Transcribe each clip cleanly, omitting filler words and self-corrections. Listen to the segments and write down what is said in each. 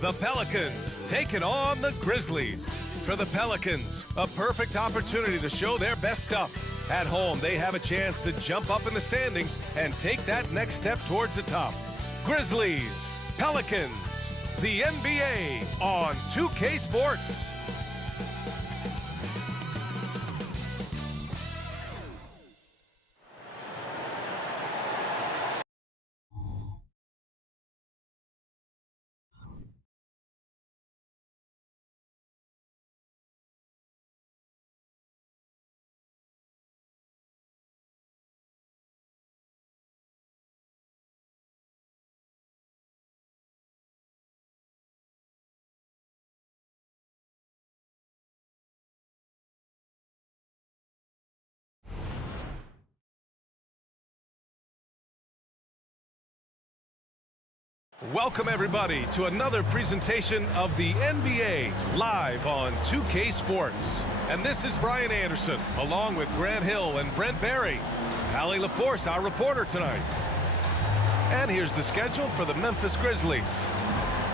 The Pelicans taking on the Grizzlies. For the Pelicans, a perfect opportunity to show their best stuff. At home, they have a chance to jump up in the standings and take that next step towards the top. Grizzlies, Pelicans, the NBA on 2K Sports. Welcome everybody to another presentation of the NBA live on 2K Sports. And this is Brian Anderson along with Grant Hill and Brent Barry. Allie LaForce, our reporter tonight. And here's the schedule for the Memphis Grizzlies.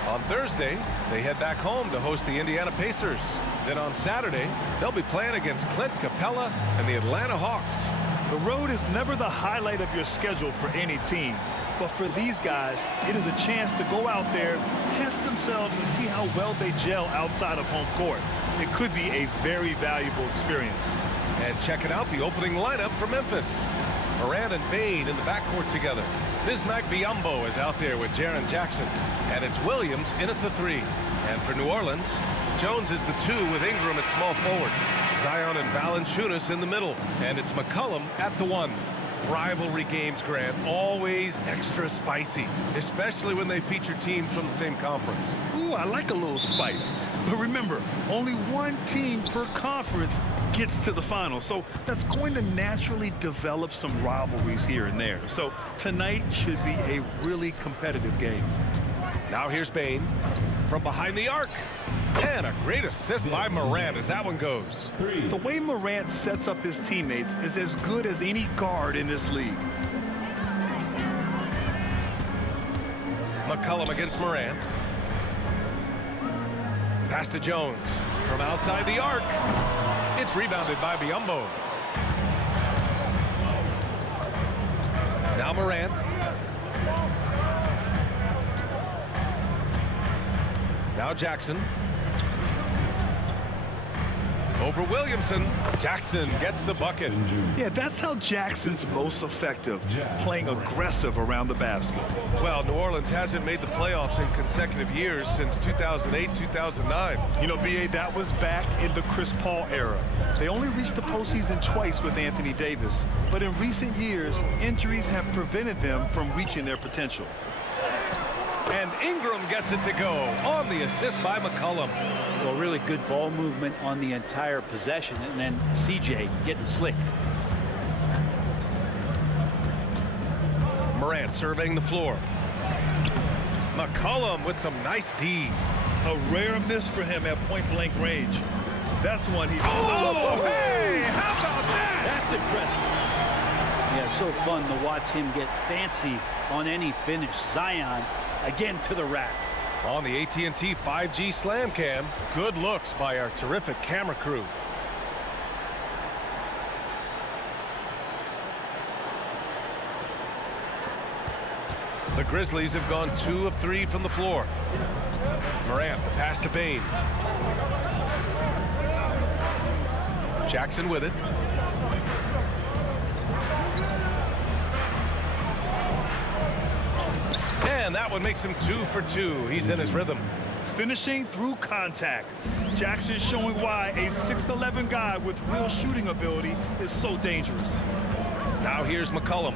On Thursday, they head back home to host the Indiana Pacers. Then on Saturday, they'll be playing against Clint Capella and the Atlanta Hawks. The road is never the highlight of your schedule for any team. But for these guys, it is a chance to go out there, test themselves, and see how well they gel outside of home court. It could be a very valuable experience. And checking out the opening lineup for Memphis. Morant and Bane in the backcourt together. Bismack Biyombo is out there with Jaren Jackson. And it's Williams in at the 3. And for New Orleans, Jones is the 2 with Ingram at small forward. Zion and Valanciunas in the middle. And it's McCollum at the 1. Rivalry games, Grant, always extra spicy, especially when they feature teams from the same conference. Ooh, I like a little spice. But remember, only one team per conference gets to the final, so that's going to naturally develop some rivalries here and there. So tonight should be a really competitive game. Now here's Bane from behind the arc. And a great assist by Morant as that one goes. The way Morant sets up his teammates is as good as any guard in this league. McCollum against Morant. Pass to Jones from outside the arc. It's rebounded by Biyombo. Now Morant. Now Jackson. Over Williamson. Jackson gets the bucket. Yeah, that's how Jackson's most effective, playing aggressive around the basket. Well, New Orleans hasn't made the playoffs in consecutive years since 2008-2009. You know, B.A., that was back in the Chris Paul era. They only reached the postseason twice with Anthony Davis, but in recent years, injuries have prevented them from reaching their potential. And Ingram gets it to go on the assist by McCollum. Well, really good ball movement on the entire possession, and then CJ getting slick. Morant surveying the floor. McCollum with some nice D. A rare miss for him at point-blank range. That's one he... Oh, hey! How about that? That's impressive. Yeah, so fun to watch him get fancy on any finish. Zion again to the rack. On the AT&T 5G Slam Cam, good looks by our terrific camera crew. The Grizzlies have gone 2 of 3 from the floor. Morant, the pass to Bane. Jackson with it. And that one makes him 2 for 2. He's in his rhythm. Finishing through contact. Jackson showing why a 6'11" guy with real shooting ability is so dangerous. Now here's McCollum.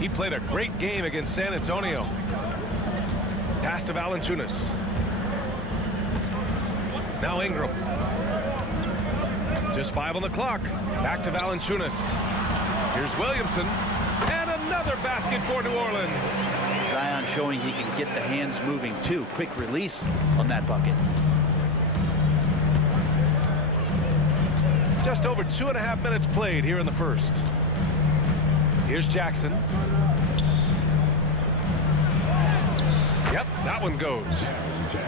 He played a great game against San Antonio. Pass to Valanciunas. Now Ingram. Just 5 on the clock. Back to Valanciunas. Here's Williamson. And another basket for New Orleans. Zion showing he can get the hands moving too. Quick release on that bucket. Just over 2.5 minutes played here in the first. Here's Jackson. Yep, that one goes.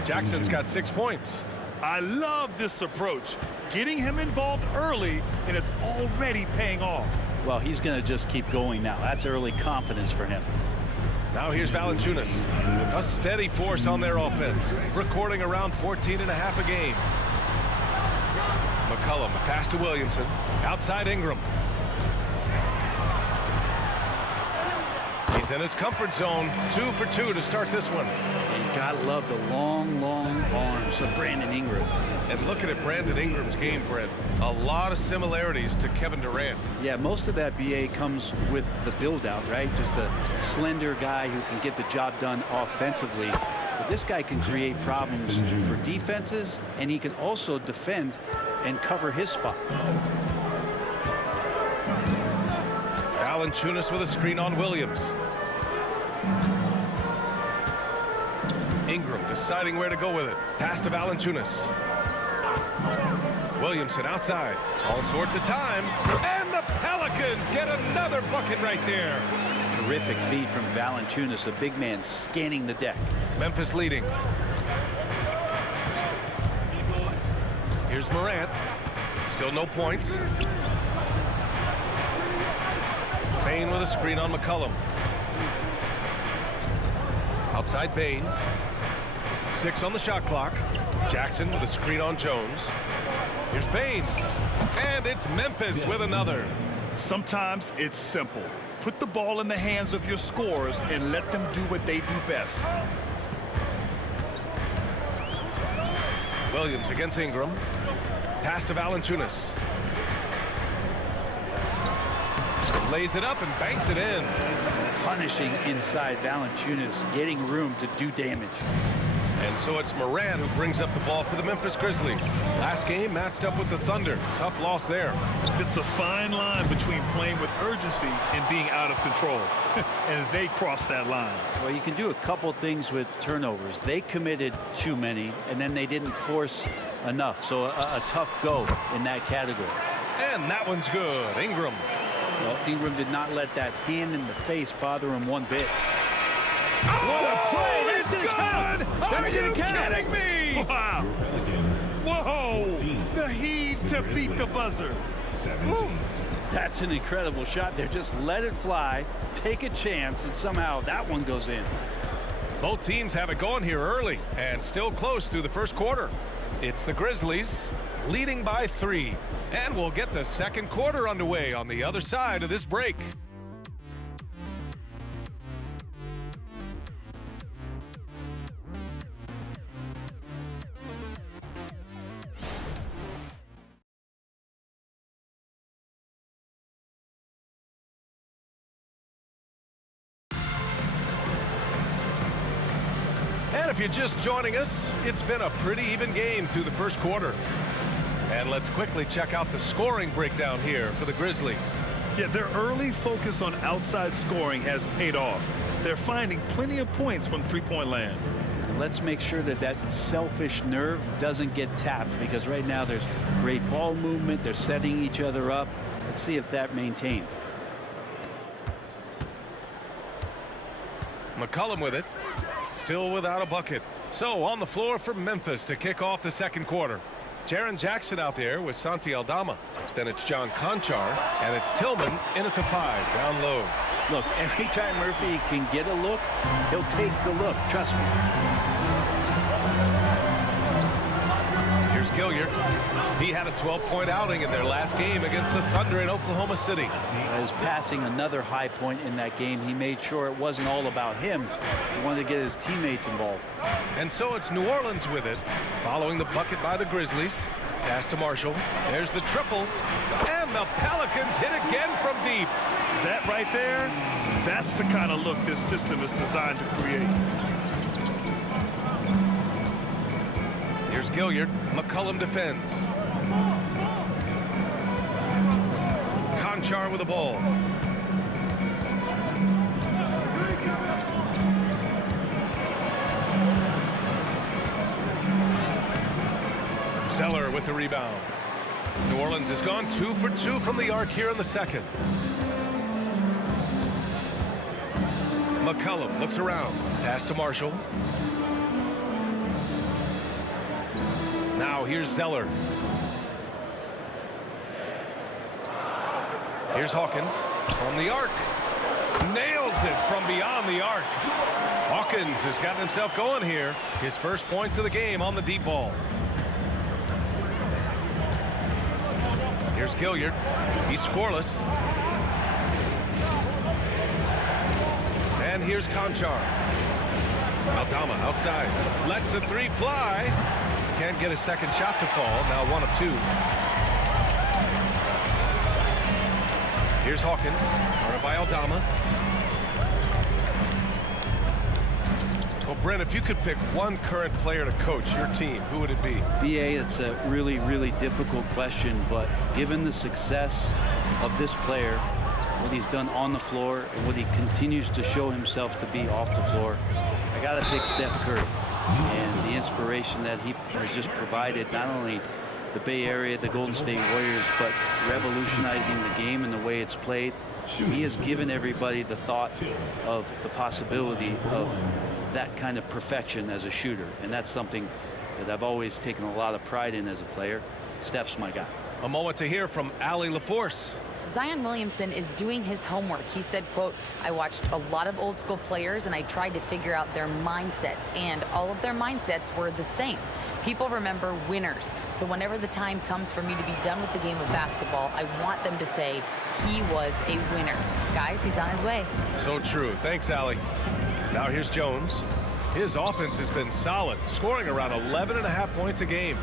Jackson's got 6 points. I love this approach. Getting him involved early, and it's already paying off. Well, he's going to just keep going now. That's early confidence for him. Now here's Valanciunas. A steady force on their offense, recording around 14 and a half a game. McCollum, a pass to Williamson. Outside Ingram. He's in his comfort zone. 2 for 2 to start this one. You gotta love the long, long arms of Brandon Ingram. And looking at Brandon Ingram's game, Brent, a lot of similarities to Kevin Durant. Yeah, most of that BA comes with the build-out, right? Just a slender guy who can get the job done offensively. But this guy can create problems for defenses, and he can also defend and cover his spot. Valanciunas with a screen on Williams. Ingram deciding where to go with it. Pass to Valanciunas. Williamson outside. All sorts of time. And the Pelicans get another bucket right there. Terrific feed from Valanciunas, a big man scanning the deck. Memphis leading. Here's Morant. Still no points. Bain with a screen on McCollum. Outside Bain. 6 on the shot clock. Jackson with a screen on Jones. Here's Bain. And it's Memphis with another. Sometimes it's simple. Put the ball in the hands of your scorers and let them do what they do best. Williams against Ingram. Pass to Valanciunas. Lays it up and banks it in. Punishing inside Valanciunas, getting room to do damage. And so it's Morant who brings up the ball for the Memphis Grizzlies. Last game matched up with the Thunder. Tough loss there. It's a fine line between playing with urgency and being out of control. And they crossed that line. Well, you can do a couple things with turnovers. They committed too many, and then they didn't force enough. So a tough go in that category. And that one's good. Ingram. Well, Ingram did not let that hand in the face bother him one bit. What a play! That's it's gonna count. good! That's Are you gonna count. kidding me? Wow. Whoa! The heave to beat the buzzer. Woo. That's an incredible shot there. Just let it fly, take a chance, and somehow that one goes in. Both teams have it going here early and still close through the first quarter. It's the Grizzlies leading by 3. And we'll get the second quarter underway on the other side of this break. And if you're just joining us, it's been a pretty even game through the first quarter. And let's quickly check out the scoring breakdown here for the Grizzlies. Yeah, their early focus on outside scoring has paid off. They're finding plenty of points from three-point land. Let's make sure that that selfish nerve doesn't get tapped, because right now there's great ball movement. They're setting each other up. Let's see if that maintains. McCollum with it. Still without a bucket. So on the floor for Memphis to kick off the second quarter. Jaren Jackson out there with Santi Aldama. Then it's John Conchar, and it's Tillman in at the 5, down low. Look, every time Murphy can get a look, he'll take the look. Trust me. Here's Gilliard. He had a 12-point outing in their last game against the Thunder in Oklahoma City. His passing, another high point in that game. He made sure it wasn't all about him. He wanted to get his teammates involved. And so it's New Orleans with it, following the bucket by the Grizzlies. Pass to Marshall. There's the triple. And the Pelicans hit again from deep. That right there, that's the kind of look this system is designed to create. Here's Gilliard. McCollum defends. Conchar with the ball. Zeller with the rebound. New Orleans has gone 2 for 2 from the arc here in the second. McCollum looks around. Pass to Marshall. Now here's Zeller. Here's Hawkins from the arc. Nails it from beyond the arc. Hawkins has gotten himself going here. His first points of the game on the deep ball. Here's Gilliard. He's scoreless. And here's Conchar. Aldama outside. Lets the three fly. Can't get a second shot to fall. Now 1 of 2. Here's Hawkins. Guarded by Aldama. Well, Brent, if you could pick one current player to coach your team, who would it be? BA, it's a really, really difficult question, but given the success of this player, what he's done on the floor and what he continues to show himself to be off the floor, I got to pick Steph Curry. And the inspiration that he has just provided, not only the Bay Area, the Golden State Warriors, but revolutionizing the game and the way it's played. He has given everybody the thought of the possibility of that kind of perfection as a shooter, and that's something that I've always taken a lot of pride in as a player. Steph's my guy. A moment to hear from Allie LaForce. Zion Williamson is doing his homework. He said, quote, "I watched a lot of old school players and I tried to figure out their mindsets, and all of their mindsets were the same. People remember winners. So whenever the time comes for me to be done with the game of basketball, I want them to say he was a winner." Guys, he's on his way. So true. Thanks, Allie. Now here's Jones. His offense has been solid, scoring around 11.5 points a game.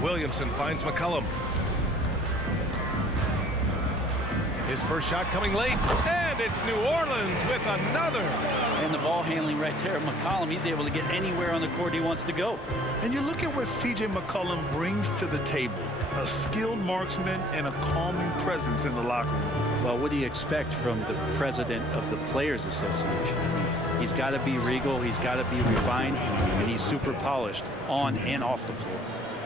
Williamson finds McCollum. His first shot coming late, and it's New Orleans with another. And the ball handling right there, McCollum, he's able to get anywhere on the court he wants to go. And you look at what C.J. McCollum brings to the table. A skilled marksman and a calming presence in the locker room. Well, what do you expect from the president of the Players Association? He's got to be regal, he's got to be refined, and he's super polished on and off the floor.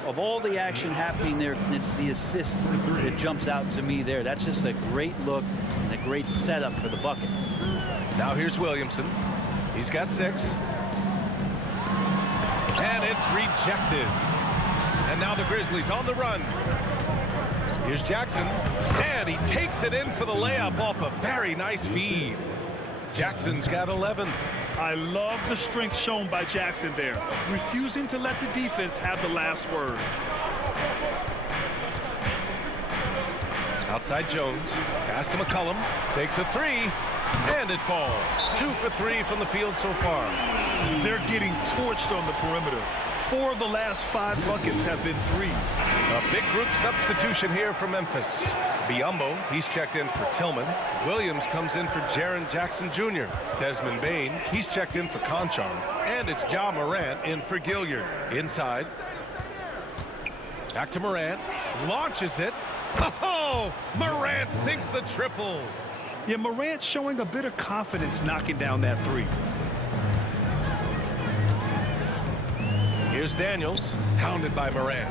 Of all the action happening there, it's the assist that jumps out to me there. That's just a great look and a great setup for the bucket. Now here's Williamson. He's got 6. And it's rejected. And now the Grizzlies on the run. Here's Jackson. And he takes it in for the layup off a very nice feed. Jackson's got 11. I love the strength shown by Jackson there, refusing to let the defense have the last word. Outside Jones, pass to McCollum, takes a 3, and it falls. 2 for 3 from the field so far. They're getting torched on the perimeter. 4 of the last 5 buckets have been threes. A big group substitution here for Memphis. Biyombo, he's checked in for Tillman. Williams comes in for Jaren Jackson Jr. Desmond Bane, he's checked in for Conchar. And it's Ja Morant in for Gilliard. Inside. Back to Morant. Launches it. Oh, Morant sinks the triple. Yeah, Morant showing a bit of confidence knocking down that 3. Here's Daniels, hounded by Morant.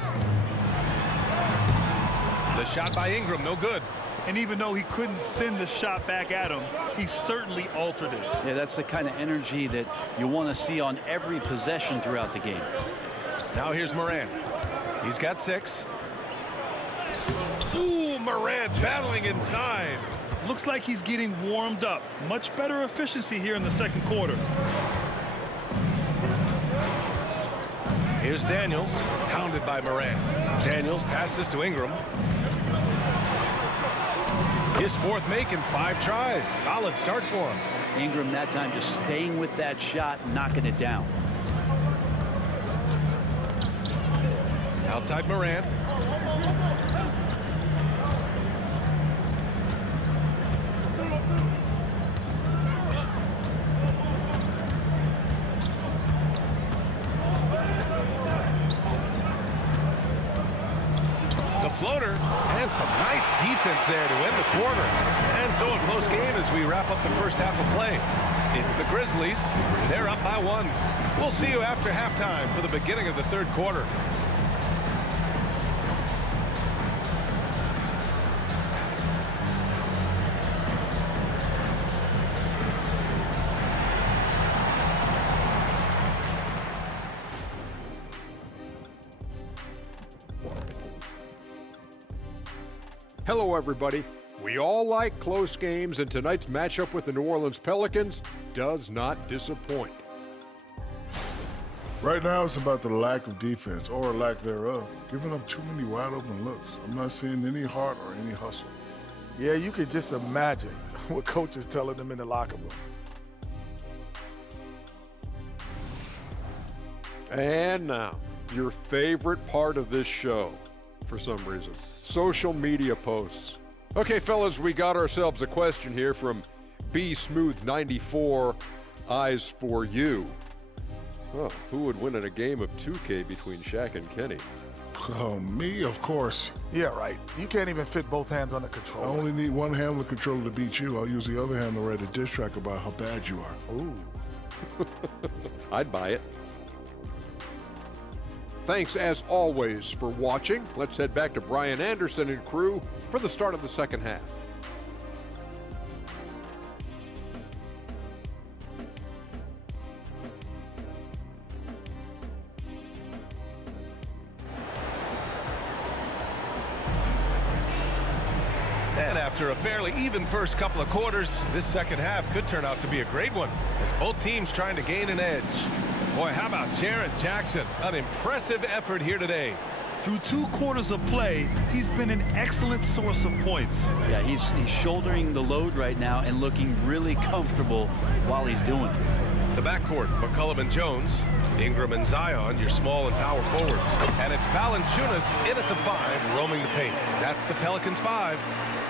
The shot by Ingram, no good. And even though he couldn't send the shot back at him, he certainly altered it. Yeah, that's the kind of energy that you want to see on every possession throughout the game. Now here's Morant. He's got 6. Ooh, Morant battling inside. Looks like he's getting warmed up. Much better efficiency here in the second quarter. Here's Daniels, hounded by Morant. Daniels passes to Ingram. His 4th make in 5 tries. Solid start for him. Ingram that time just staying with that shot, knocking it down. Outside Morant. Floater, and some nice defense there to end the quarter. And so a close game as we wrap up the first half of play. It's the Grizzlies. They're up by 1. We'll see you after halftime for the beginning of the third quarter. Hello, everybody. We all like close games, and tonight's matchup with the New Orleans Pelicans does not disappoint. Right now, it's about the lack of defense, or lack thereof, giving up too many wide open looks. I'm not seeing any heart or any hustle. Yeah, you could just imagine what coach is telling them in the locker room. And now, your favorite part of this show, for some reason, social media posts. Okay, fellas, we got ourselves a question here from B Smooth 94, Eyes for You. Oh, who would win in a game of 2K between Shaq and Kenny? Oh, me, of course. Yeah, right. You can't even fit both hands on the I controller. only need one hand on the controller to beat you. I'll use the other hand to write a diss track about how bad you are. Ooh. I'd buy it. Thanks, as always, for watching. Let's head back to Brian Anderson and crew for the start of the second half. And after a fairly even first couple of quarters, this second half could turn out to be a great one, as both teams trying to gain an edge. Boy, how about Jaren Jackson? An impressive effort here today. Through 2 quarters of play, he's been an excellent source of points. Yeah, he's shouldering the load right now and looking really comfortable while he's doing it. The backcourt, McCollum and Jones, Ingram and Zion, your small and power forwards. And it's Valanciunas in at the 5, roaming the paint. That's the Pelicans 5.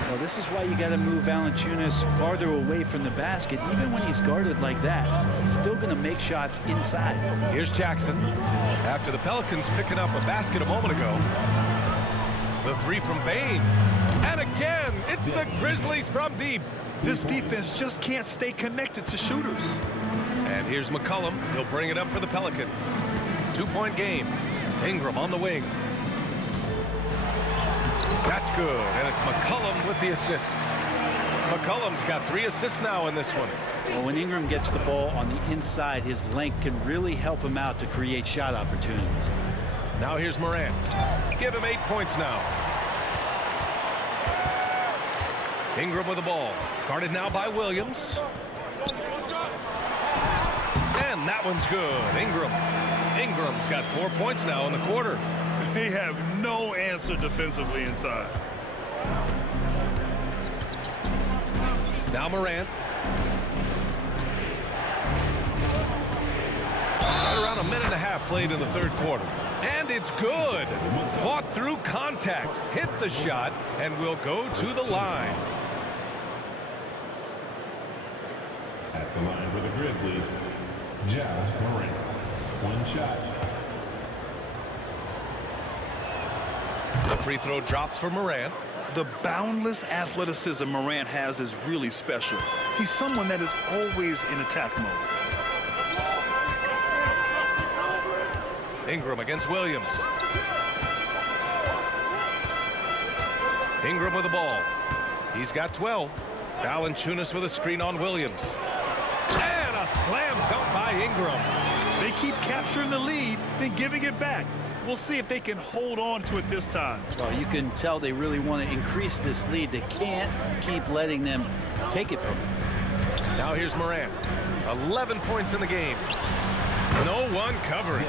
Well, this is why you got to move Valanciunas farther away from the basket. Even when he's guarded like that, he's still going to make shots inside. Here's Jackson. After the Pelicans picking up a basket a moment ago. The 3 from Bain. And again, it's the Grizzlies from deep. This defense just can't stay connected to shooters. And here's McCollum. He'll bring it up for the Pelicans. 2-point game. Ingram on the wing. That's good, and it's McCollum with the assist. McCollum's got 3 assists now in this one. Well, when Ingram gets the ball on the inside, his length can really help him out to create shot opportunities. Now here's Morant. Give him 8 points now. Ingram with the ball. Guarded now by Williams. And that one's good. Ingram's got 4 points now in the quarter. They have no answer defensively inside. Now Morant. Right around a minute and a half played in the third quarter. And it's good. Fought through contact. Hit the shot and will go to the line. At the line for the Grizzlies, Morant. 1 shot. The free throw drops for Morant. The boundless athleticism Morant has is really special. He's someone that is always in attack mode. Ingram against Williams. Ingram with the ball. He's got 12. Valanciunas with a screen on Williams. And a slam dunk by Ingram. They keep capturing the lead, then giving it back. We'll see if they can hold on to it this time. Well, you can tell they really want to increase this lead. They can't keep letting them take it from them. Now here's Morant. 11 points in the game. No one covering.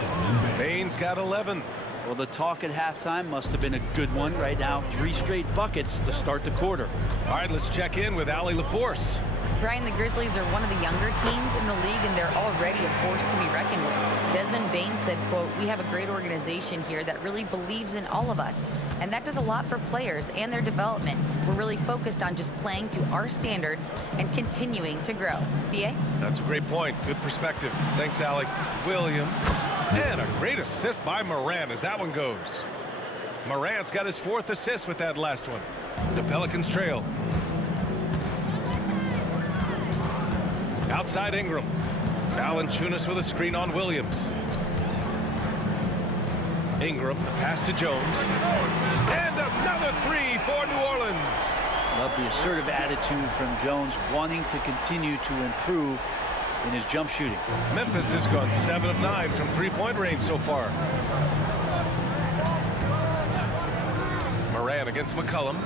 Bain's got 11. Well, the talk at halftime must have been a good one. Right now, 3 straight buckets to start the quarter. All right, let's check in with Allie LaForce. Brian, the Grizzlies are one of the younger teams in the league, and they're already a force to be reckoned with. Desmond Bain said, quote, "We have a great organization here that really believes in all of us." And that does a lot for players and their development. We're really focused on just playing to our standards and continuing to grow. B.A.? That's a great point. Good perspective. Thanks, Allie. Williams. And a great assist by Morant as that one goes. Morant's got his 4th assist with that last one. The Pelicans trail. Outside Ingram. Valanciunas with a screen on Williams. Ingram, the pass to Jones. And another 3 for New Orleans. Love the assertive attitude from Jones, wanting to continue to improve in his jump shooting. Memphis has gone 7 of 9 from 3-point range so far. Morant against McCollum.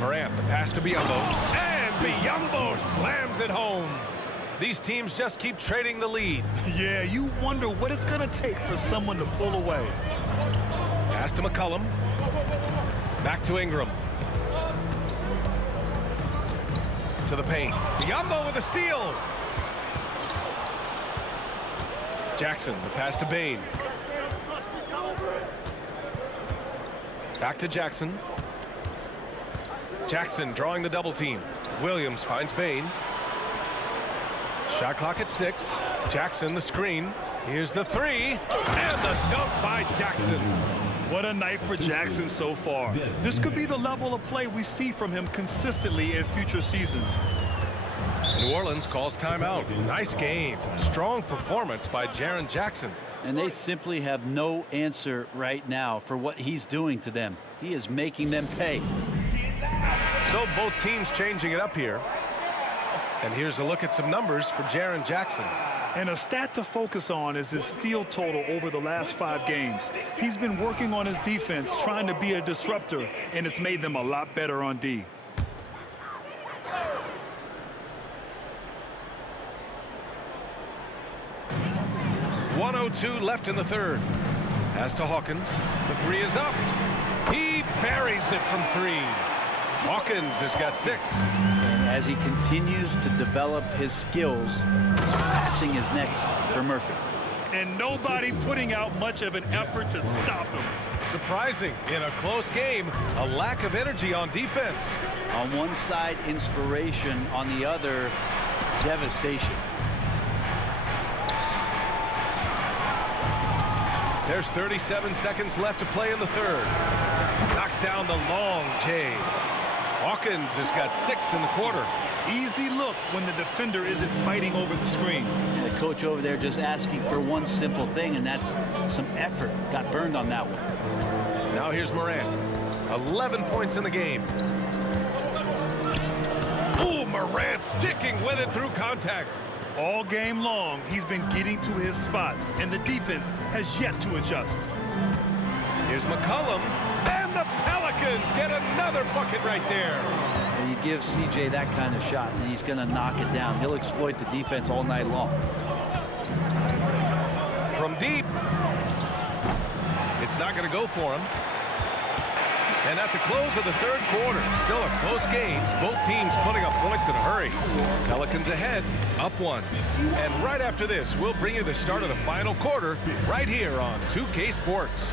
Morant, the pass to Biyombo. And Biyombo slams it home. These teams just keep trading the lead. Yeah, you wonder what it's going to take for someone to pull away. Pass to McCollum. Back to Ingram. To the paint. Biyombo with a steal. Jackson, the pass to Bane. Back to Jackson. Jackson drawing the double team. Williams finds Bane. Shot clock at 6. Jackson the screen. Here's the 3. And the dunk by Jackson. What a night for Jackson so far. This could be the level of play we see from him consistently in future seasons. New Orleans calls timeout. Nice game. Strong performance by Jaren Jackson. And they simply have no answer right now for what he's doing to them. He is making them pay. So both teams changing it up here. And here's a look at some numbers for Jaren Jackson. And a stat to focus on is his steal total over the last 5 games. He's been working on his defense, trying to be a disruptor, and it's made them a lot better on D. .102 left in the third. Pass to Hawkins. The 3 is up. He buries it from 3. Hawkins has got 6. And as he continues to develop his skills, passing is next for Murphy. And nobody putting out much of an effort to stop him. Surprising in a close game, a lack of energy on defense. On one side, inspiration. On the other, devastation. There's 37 seconds left to play in the third. Knocks down the long J. Hawkins has got 6 in the quarter. Easy look when the defender isn't fighting over the screen. And the coach over there just asking for one simple thing, and that's some effort. Got burned on that one. Now here's Morant. 11 points in the game. Ooh, Morant sticking with it through contact. All game long, he's been getting to his spots, and the defense has yet to adjust. Here's McCollum, and the Pelicans get another bucket right there. And you give CJ that kind of shot, and he's going to knock it down. He'll exploit the defense all night long. From deep. It's not going to go for him. And at the close of the third quarter, still a close game. Both teams putting up points in a hurry. Pelicans ahead, up 1. And right after this, we'll bring you the start of the final quarter right here on 2K Sports.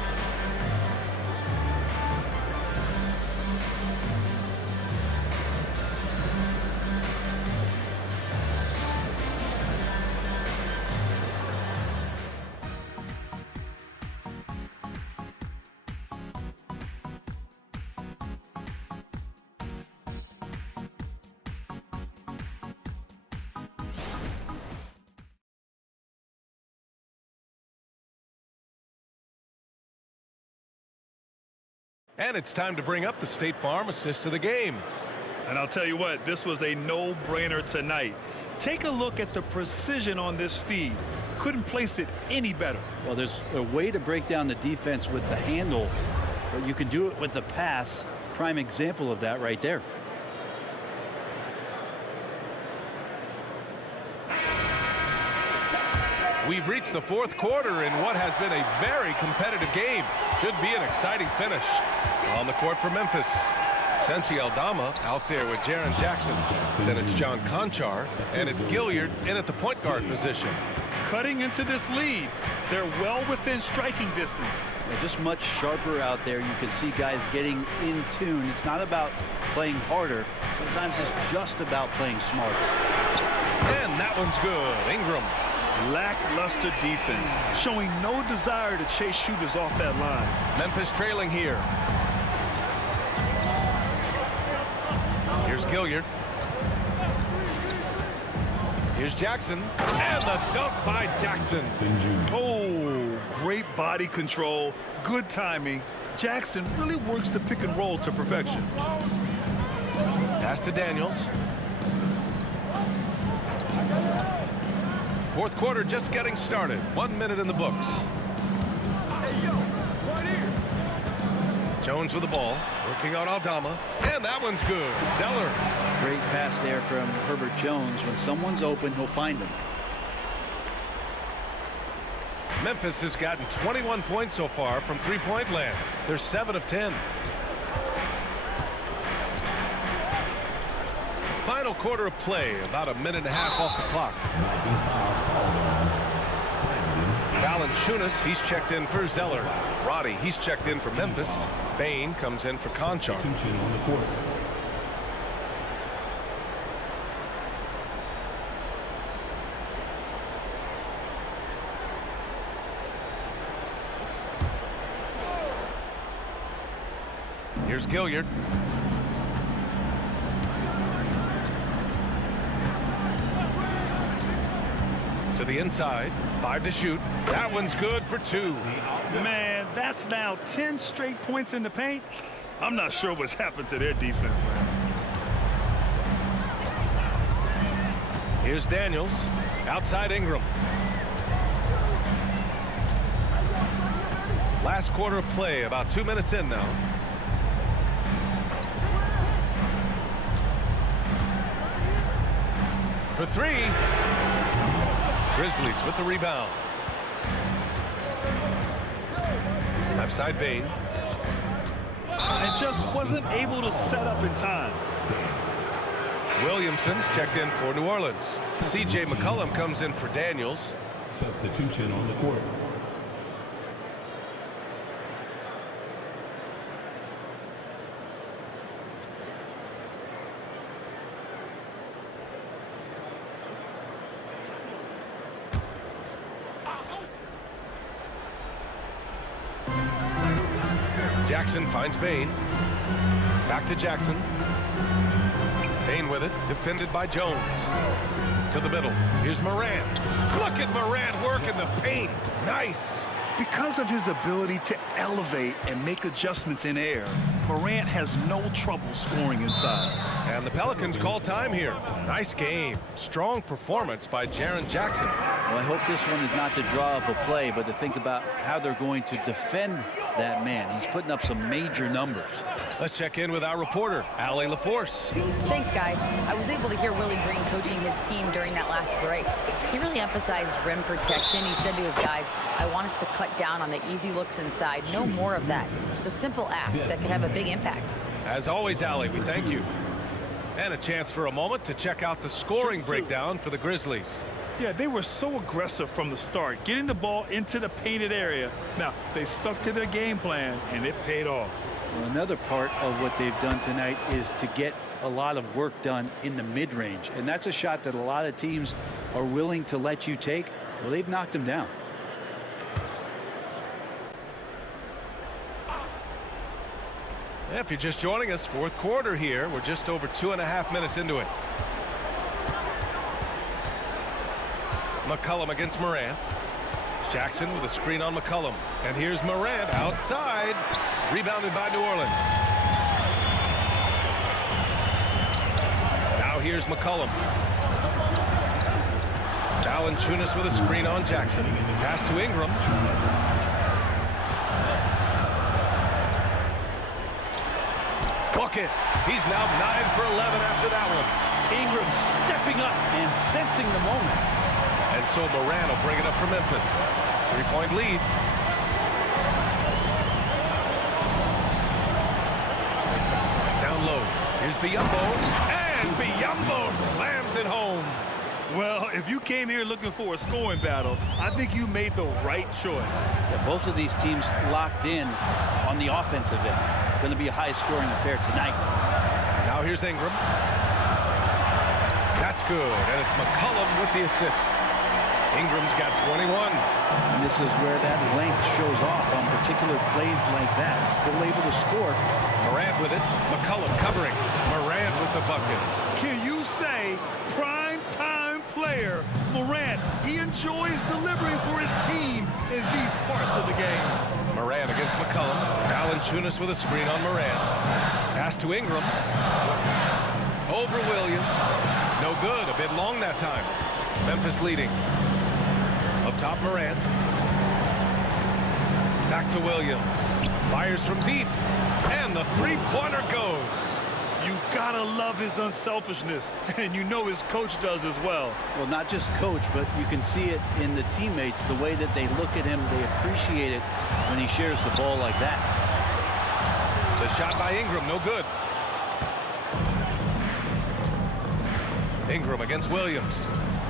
And it's time to bring up the State Farm assist of the game. And I'll tell you what, this was a no-brainer tonight. Take a look at the precision on this feed. Couldn't place it any better. Well, there's a way to break down the defense with the handle, but you can do it with the pass. Prime example of that right there. We've reached the fourth quarter in what has been a very competitive game. Should be an exciting finish. On the court for Memphis, Sensi Aldama out there with Jaren Jackson. Then it's John Conchar, and it's Gilliard in at the point guard position. Cutting into this lead, they're well within striking distance. They're just much sharper out there. You can see guys getting in tune. It's not about playing harder. Sometimes it's just about playing smarter. And that one's good. Ingram. Lackluster defense, showing no desire to chase shooters off that line. Memphis trailing here. Here's Gilliard. Here's Jackson. And the dunk by Jackson. Oh, great body control, good timing. Jackson really works the pick and roll to perfection. Pass to Daniels. Fourth quarter just getting started. 1 minute in the books. Jones with the ball, working on Aldama, and that one's good. Zeller. Great pass there from Herbert Jones. When someone's open, he'll find them. Memphis has gotten 21 points so far from three-point land. They're 7 of 10. Final quarter of play, about a minute and a half off the clock. Valanciunas, he's checked in for Zeller. Roddy, he's checked in for Memphis. Bain comes in for Conchar. Here's Gilliard. To the inside, 5 to shoot. That one's good for 2. Man, that's now 10 straight points in the paint. I'm not sure what's happened to their defense, man. Here's Daniels. Outside Ingram. Last quarter of play, about 2 minutes in now. For 3. Grizzlies with the rebound. Left side Bain. And just wasn't able to set up in time. Williamson's checked in for New Orleans. C.J. McCollum comes in for Daniels. Substitution on the court. Jackson finds Bain. Back to Jackson. Bain with it, defended by Jones. To the middle. Here's Morant. Look at Morant working the paint. Nice. Because of his ability to elevate and make adjustments in air, Morant has no trouble scoring inside. And the Pelicans call time here. Nice game. Strong performance by Jaren Jackson. Well, I hope this one is not to draw up a play, but to think about how they're going to defend that man. He's putting up some major numbers. Let's check in with our reporter, Allie LaForce. Thanks, guys. I was able to hear Willie Green coaching his team during that last break. He really emphasized rim protection. He said to his guys, I want us to cut down on the easy looks inside. No more of that. It's a simple ask that could have a big impact. As always, Allie, we thank you. And a chance for a moment to check out the scoring breakdown for the Grizzlies. Yeah, they were so aggressive from the start, getting the ball into the painted area. Now, they stuck to their game plan, and it paid off. Well, another part of what they've done tonight is to get a lot of work done in the mid-range. And that's a shot that a lot of teams are willing to let you take. Well, they've knocked them down. If you're just joining us, fourth quarter here. We're just over 2.5 minutes into it. McCollum against Morant. Jackson with a screen on McCollum. And here's Morant outside. Rebounded by New Orleans. Now here's McCollum. Valanciunas with a screen on Jackson. Pass to Ingram. Book it. He's now 9 for 11 after that one. Ingram stepping up and sensing the moment. And so Morant will bring it up for Memphis. 3-point lead. Down low. Here's Biyombo. And Biyombo slams it home. Well, if you came here looking for a scoring battle, I think you made the right choice. Yeah, both of these teams locked in on the offensive end. Going to be a high-scoring affair tonight. Now here's Ingram. That's good. And it's McCollum with the assist. Ingram's got 21. And this is where that length shows off on particular plays like that. Still able to score. Morant with it. McCollum covering. Morant with the bucket. Can you say prime-time player Morant? He enjoys delivering for his team in these parts of the game. Morant against McCollum. Valanciunas with a screen on Morant. Pass to Ingram. Over Williams. No good. A bit long that time. Memphis leading. Up top, Morant. Back to Williams. Fires from deep. And the three-pointer goes. You gotta love his unselfishness, and you know his coach does as well. Well, not just coach, but you can see it in the teammates, the way that they look at him. They appreciate it when he shares the ball like that. The shot by Ingram, no good. Ingram against Williams.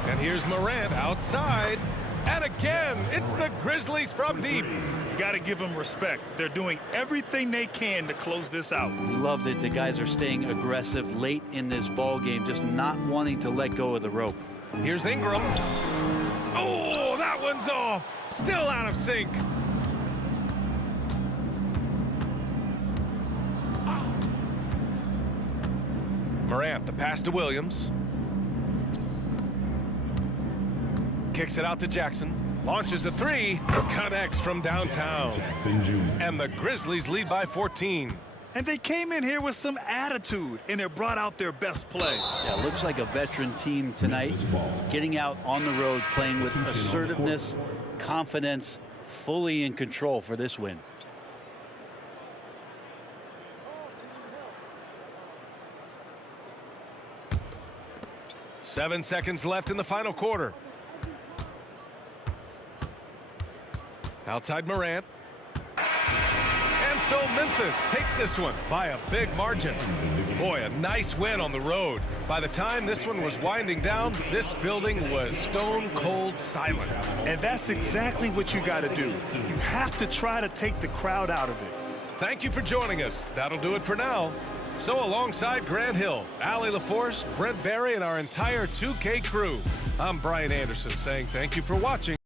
And here's Morant outside. And again, it's the Grizzlies from deep. You got to give them respect. They're doing everything they can to close this out. Love that the guys are staying aggressive late in this ball game, just not wanting to let go of the rope. Here's Ingram. Oh, that one's off. Still out of sync. Morant, the pass to Williams. Kicks it out to Jackson. Launches a three. Connects from downtown. Jackson Jr. And the Grizzlies lead by 14. And they came in here with some attitude, and it brought out their best play. Yeah, looks like a veteran team tonight, getting out on the road, playing with assertiveness, confidence, fully in control for this win. Seven seconds left in the final quarter. Outside Morant. And so Memphis takes this one by a big margin. Boy, a nice win on the road. By the time this one was winding down, this building was stone cold silent. And that's exactly what you got to do. You have to try to take the crowd out of it. Thank you for joining us. That'll do it for now. So alongside Grant Hill, Allie LaForce, Brent Barry, and our entire 2K crew, I'm Brian Anderson saying thank you for watching